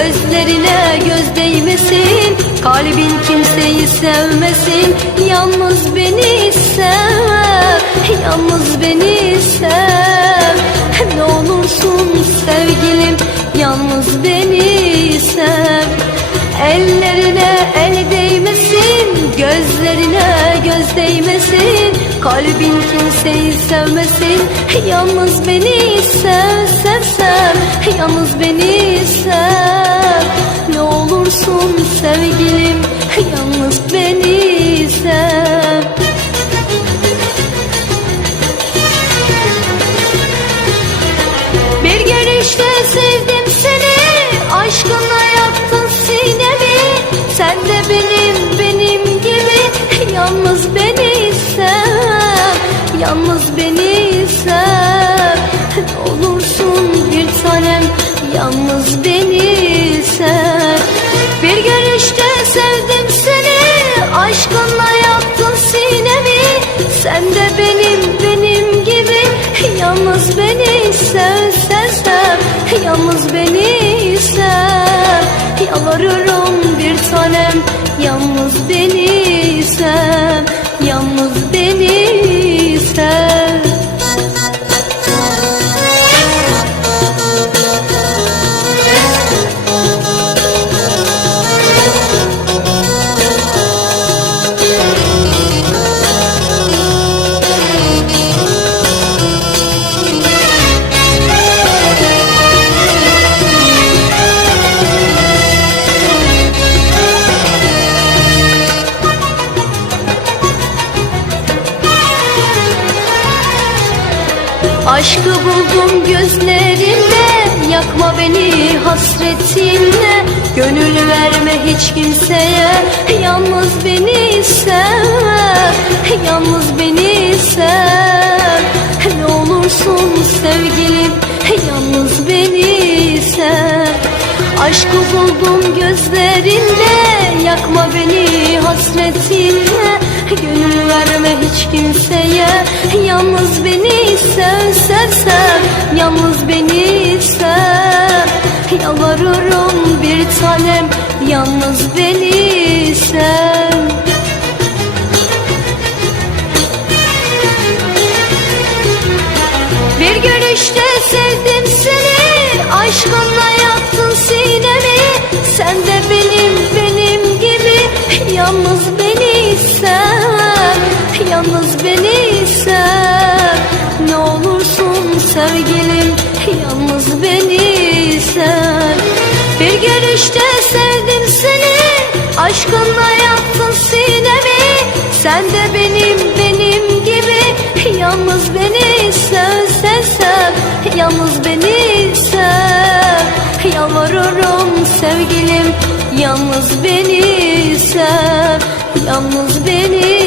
Gözlerine göz değmesin Kalbin kimseyi sevmesin. Yalnız beni sev Yalnız beni sev. Ne olursun sevgilim Yalnız beni sev. Ellerine el değmesin Gözlerine göz değmesin Kalbin kimseyi sevmesin. Yalnız beni sev sev sev. Yalnız beni sev. Ne olursun sevgilim. Yalnız beni sev. Bir görüşte sevdim seni. Aşkınla yaktın sinemi. Sen de benim Yalnız beni sev. Bir görüşte sevdim seni Aşkınla yaktın sinemi. Sen de benim benim gibi Yalnız beni sev Yalnız beni sev. Yalvarırım bir tanem Yalnız Aşkı buldum gözlerinde Yakma beni hasretinle Gönül verme hiç kimseye Yalnız beni sev. Yalnız beni sev. Ne olursun sevgilim Yalnız beni sev. Aşkı buldum gözlerinde Yakma beni hasretinle Gönül verme hiç kimseye Yalnız beni Yalnız beni sev Yalvarırım bir tanem. Yalnız beni sev Bir görüşte sevdim seni Aşkınla yaktın sinemi. Sen de benim benim gibi Yalnız beni sev Yalnız beni olursun sevgilim Yalnız beni sev. Bir görüşte sevdim seni Aşkınla yaktın sinemi. Sen de benim benim gibi Yalnız beni sev sev sev. Yalnız beni sev. Yalvarırım sevgilim Yalnız beni sev. Yalnız beni